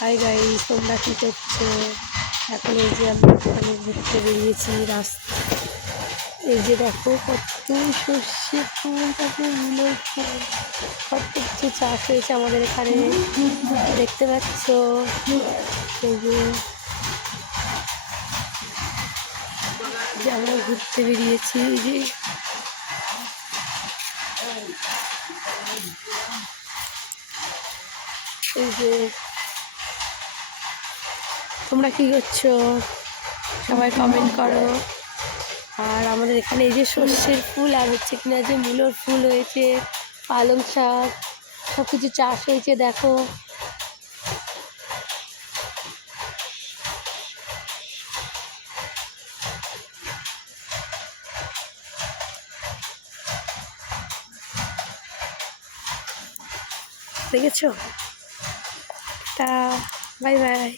Hi guys, তোমরা কী করছো? এখন এই যে আমরা ওখানে ঘুরতে বেরিয়েছি রাস্তা। এই যে দেখো কত সর্ষে ফুল, তারপরে মূলোর ফুল, কত কিছু চাষ হয়েছে আমাদের এখানে, দেখতে পাচ্ছ। এই যে আমরা ঘুরতে বেরিয়েছি, এই যে এই যে তোমরা কী করছো সবাই কমেন্ট করো। আর আমাদের এখানে এই যে সর্ষের ফুল আর হচ্ছে কিনা যে মূলোর ফুল হয়েছে, পালং শাক, সব কিছু চাষ হয়েছে দেখো। দেখেছো? টা বাই বাই।